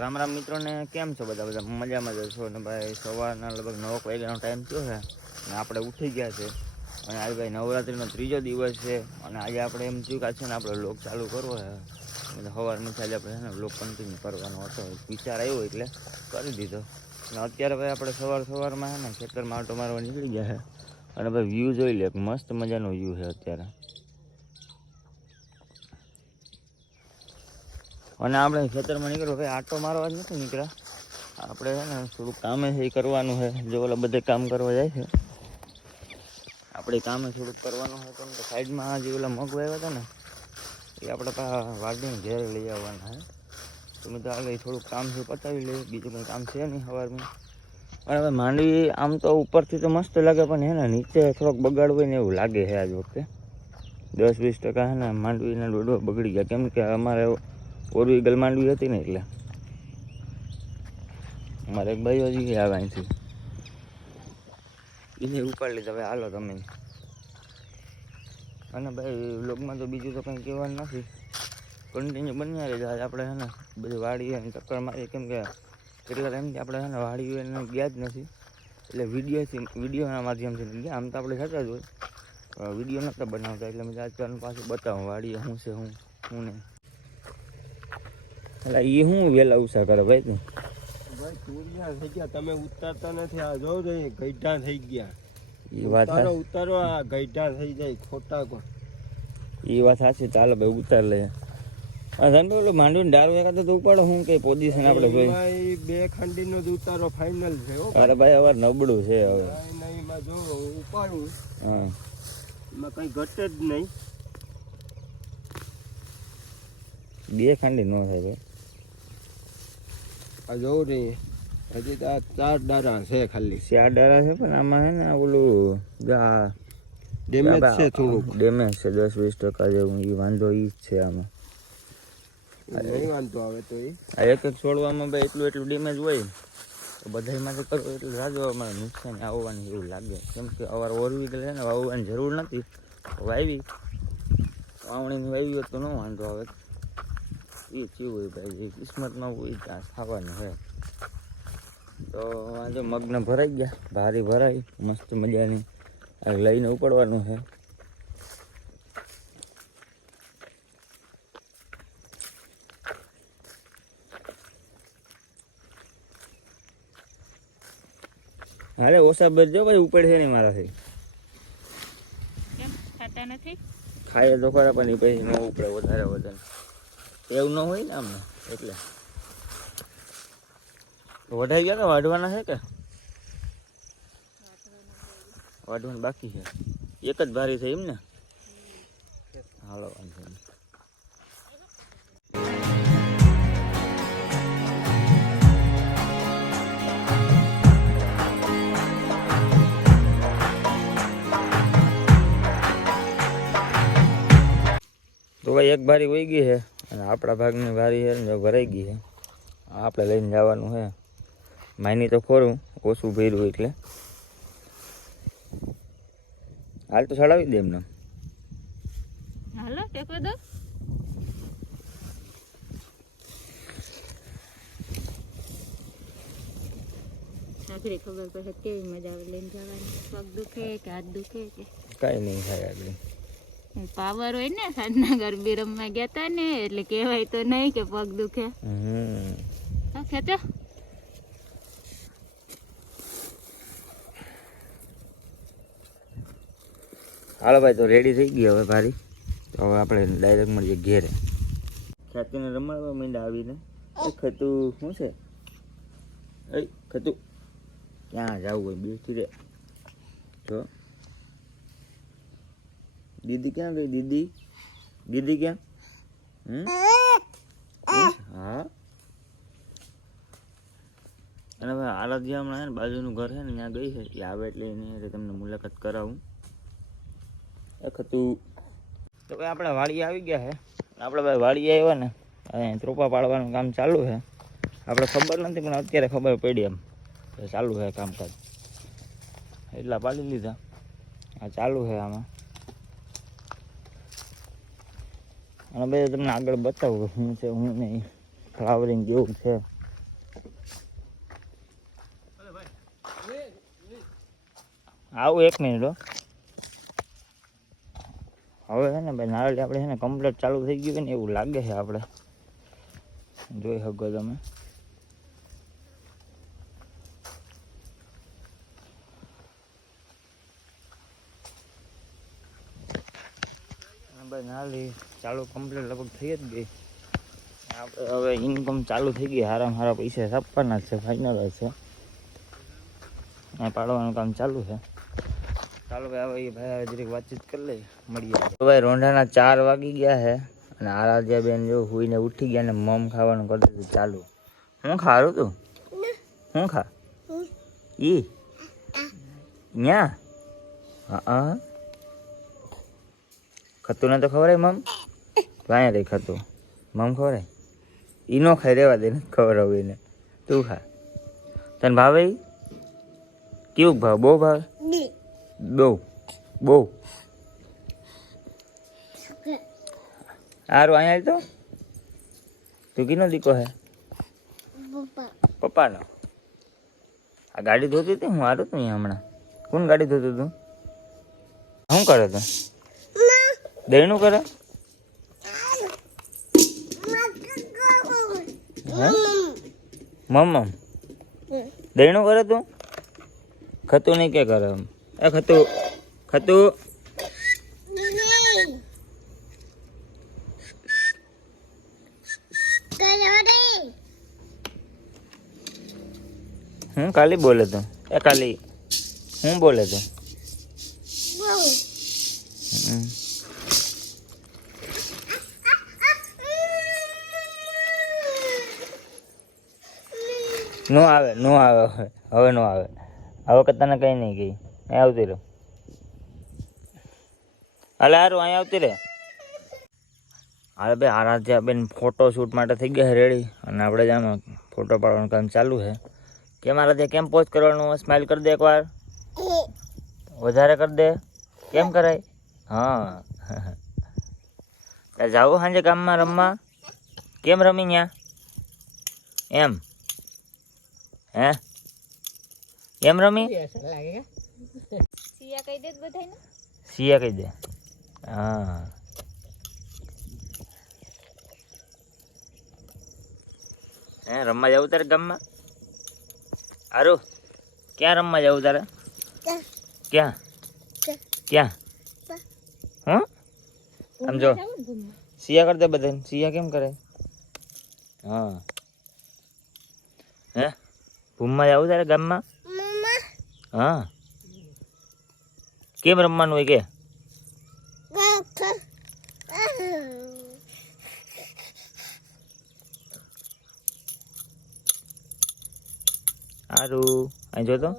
રામ રામ મિત્રોને કેમ છો બધા મજામાં જ છો ને ભાઈ? સવારના લગભગ 9 વાગ્યાનો ટાઈમ થયો છે અને આપણે ઉઠી ગયા છે અને આજે ભાઈ નવરાત્રિનો ત્રીજો દિવસ છે અને આજે આપણે એમ થયું કે છે ને આપણે વ્લોગ ચાલુ કરવો છે એટલે સવારથી આજે આપણે છે ને વ્લોગ કન્ટિન્યુ કરવાનો હતો, વિચાર આવ્યો એટલે કરી દીધો. અને અત્યારે ભાઈ આપણે સવારમાં છે ને ખેતરમાં આંટો મારવા નીકળી ગયા છે અને ભાઈ વ્યૂ જોઈ લે, મસ્ત મજાનો વ્યૂ છે અત્યારે. અને આપણે ખેતરમાં નીકળ્યો ભાઈ આંટો મારવા જ નથી નીકળ્યા, આપણે છે ને થોડુંક કામે છે એ કરવાનું છે. જો ઓલા બધે કામ કરવા જાય છે આપણે કામે થોડુંક કરવાનું છે, કેમ કે સાઈડમાં જે ઓલા મગ વાવ્યા હતા ને એ આપણે વાડીને ઘેર લઈ આવવાના છે. તો મેં તો આગળ થોડુંક કામ છે પતાવી લઈએ, બીજું કંઈ કામ છે નહીં સવારમાં. અને હવે માંડવી આમ તો ઉપરથી તો મસ્ત લાગે પણ હે ને નીચે થોડોક બગાડ હોય ને એવું લાગે છે આજ વખતે. 10-20% છે ને માંડવીના ડોડવા બગડી ગયા, કેમ કે અમારે ઓરવીગલ માંડવી હતી ને એટલે અમારે એક ભાઈ હજી આવે અહીંથી એને ઉપાડી લીધા. ભાઈ હાલો તમે. અને ભાઈ વ્લોગમાં તો બીજું તો કંઈ કહેવાનું નથી, કન્ટિન્યુ બન્યા રહેજો. આજે આપણે છે ને બધી વાડીએ ચક્કર મારીએ, કેમ કે કેટલા ટાઈમથી આપણે છે ને વાડીએ ગયા જ નથી એટલે વિડીયોના માધ્યમથી ગયા. આમ તો આપણે જતા જ હોય, વિડીયો નહોતા બનાવતા એટલે મેં આજકાલ પાછું બતાવું વાડીએ શું છે શું નહીં. એટલે એ શું વહેલા ઉષા કરે ભાઈ તું? ભાઈ તુરિયા થઈ ગયા, તમે ઉતારતા નથી. આ જો ગઈઢા થઈ ગયા. એ વાત ઉતારો આ ગઈઢા થઈ જાય ખોટા કો. એ વાત સાચી. ચાલો ભાઈ ઉતાર લે. ઓલો માંડવીને ડાળ એકાદ તો ઉપાડો, શું કઈ પોઝિશન આપણે જોઈ? 2 ખંડીનો જ ઉતારો ફાઇનલ છે. અરે ભાઈ હવે નબળું છે હવે. નહીં જો ઉપાડું, હા એમાં કઈ ઘટે જ નહીં. 2 ખાંડી ન થાય ભાઈ. આ જોઉં નહીં, હજી તો આ 4 દારા છે ખાલી. 4 દારા છે પણ આમાં છે ને ઓલું ડેમેજ છે, થોડુંક ડેમેજ છે 10-20% જેવું. એ વાંધો એ જ છે આમાં. નહીં વાંધો આવે તો આ એક છોડવામાં ભાઈ એટલું ડેમેજ હોય તો બધામાં તો કરો એટલું રાજો અમારે નુકસાન આવવાની એવું લાગે, કેમ કે અવાર ઓરવી ગયેલા ને વાવવાની જરૂર નથી. વાવી વાવણીની વાવી હોત તો ન વાંધો આવે. એ થયું હોય ભાઈ, જે કિસ્મતમાં હોય ત્યાં થવાનું હોય. તો આજે મગને ભરાઈ ગયા, ભારી ભરાઈ મસ્ત મજાની લઈને ઉપાડવાનું છે. હાલે ઓછા ભરજો ભાઈ, ઉપડશે નહીં મારાથી. કેમ ખાતા નથી? ખાય તો ખરા પણ એ પછી ન ઉપડે વધારે વજન, એવું ન હોય ને આમને એટલે. વઢાઈ ગયા તો વાઢવાના છે કે વાઢવાનું બાકી છે? એક જ ભારી છે એમ ને? હાલો વાંધો નહીં. તો ભાઈ એક ભારી વહી ગઈ છે અને આપણા ભાગની ભારી છે ને ભરાઈ ગઈ છે. આપણે લઈને જવાનું છે. માયની તો ખોરું ઓછું ભર્યું એટલે હાલ તો ચડાવી દે એમને. હાલો ટેકો દો. આખરી ખબર પડે કેવી મજા આવે લઈને જવાની. પગ દુખે કે હાથ દુખે કે કાંઈ નહીં થાય આગળ. પાવર હોય ને, સાંજના ગરબી રમવા ગયા તા ને એટલે કહેવાય તો નહીં કે પગ દુખે. ખેંચો. હાલો ભાઈ તો રેડી થઈ ગઈ હવે ભારી. તો હવે આપણે ડાયરેક્ટ મળીએ ઘેરે. ખ્યાતિને રમાડવા માંડ્યા આવીને. ખતું શું છે? ખતું ક્યાં જવું હોય બેસી રે. જો દીદી ક્યાં ગઈ? દીદી ક્યાં? હા. અને ભાઈ આરાધ્યા હમણાં છે ને બાજુનું ઘર છે ને ત્યાં ગઈ છે, એ આવે એટલે એને તમને મુલાકાત કરાવું. ખતું તો ભાઈ આપણે વાડીએ આવી ગયા છે. આપણે ભાઈ વાડીએ આવ્યા ને અને ત્રોપા પાડવાનું કામ ચાલુ છે. આપણે ખબર નથી પણ અત્યારે ખબર પડી એમ ચાલુ છે કામકાજ. એટલા પાડી લીધા, આ ચાલુ છે આમાં. અને ભાઈ તમને આગળ બતાવું શું છે શું નહીં, ફ્લાવરિંગ જેવું છે. આવું 1 મિનિટ હો. હવે છે ને ભાઈ નારળી આપણે છે ને કમ્પ્લીટ ચાલુ થઈ ગયું હોય ને એવું લાગે છે. આપણે જોઈ શકો તમે. ભાઈ નારળી ચાલુ કમ્પ્લીટ લગભગ થઈ જ ગઈ. આપણે હવે ઇન્કમ ચાલુ થઈ ગઈ. સારા પૈસા છાપવાના છે. ફાઇનલ છે. પાડવાનું કામ ચાલુ છે. ચાલો ભાઈ હવે ભાઈ જરીક વાતચીત કરી લઈએ. મળીએ તો ભાઈ રોંઢાના 4 વાગી ગયા છે અને આરાધ્યા બેન જો હુઈને ઉઠી ગયા ને મમ ખાવાનું કરી દીધું ચાલુ. હું ખારું તું? હું ખા ઈ ન્યા? હા ખતું ને તો ખવડાય મમ. તો અહીંયા રહી ખતું મમ ખવડાય. ઈ નો ખાઈ રહેવા દે ને ખવડાવું એને. તું ખા. તને ભાવે? કેવું ભાવ? બહુ ભાવે? બહુ સારું. અહીંયા તો તું કીનો દીકો હે? પપ્પાનો. આ ગાડી ધોતી હતી હું હારું તું અહીંયા હમણાં. કોણ ગાડી ધોતું તું? શું કરે તું? દહીણું કરે? મમ દહીણું કરે તું? ખતું નહીં કે કરે? એ ખતું હું કાલી બોલે તું? એ કાલી હું બોલે તું? નો આવે હવે નો આવે. હવે કતાને કઈ નહીં ગઈ. અહીં આવતી રહો. હાલે હારું અહીં આવતી રહે. હાલે ભાઈ આરાધ્યા બેન ફોટો શૂટ માટે થઈ ગયા રેડી. અને આપણે જ આમાં ફોટો પાડવાનું કામ ચાલુ છે. કેમ આરાધ્યા કેમ પોઝ કરવાનું? સ્માઇલ કરી દે એકવાર. વધારે કરી દે. કેમ કરાય? હા જાવું સાંજે ગામમાં રમવા? કેમ રમી ત્યાં એમ? હે એમ રમી? સિયા કહી દે બધાને. સિયા કહી દે. હા હે રમવા જવું તારે ગામમાં? હારું ક્યાં રમવા જવું તારે? ક્યાં હા સમજો. સિયા કરી દે બધાને. સિયા કેમ કરે? હા હે ભૂમમાં જવું તારે ગામમાં? હા કેમ રમવાનું હોય કે? સારું અહીં જો તો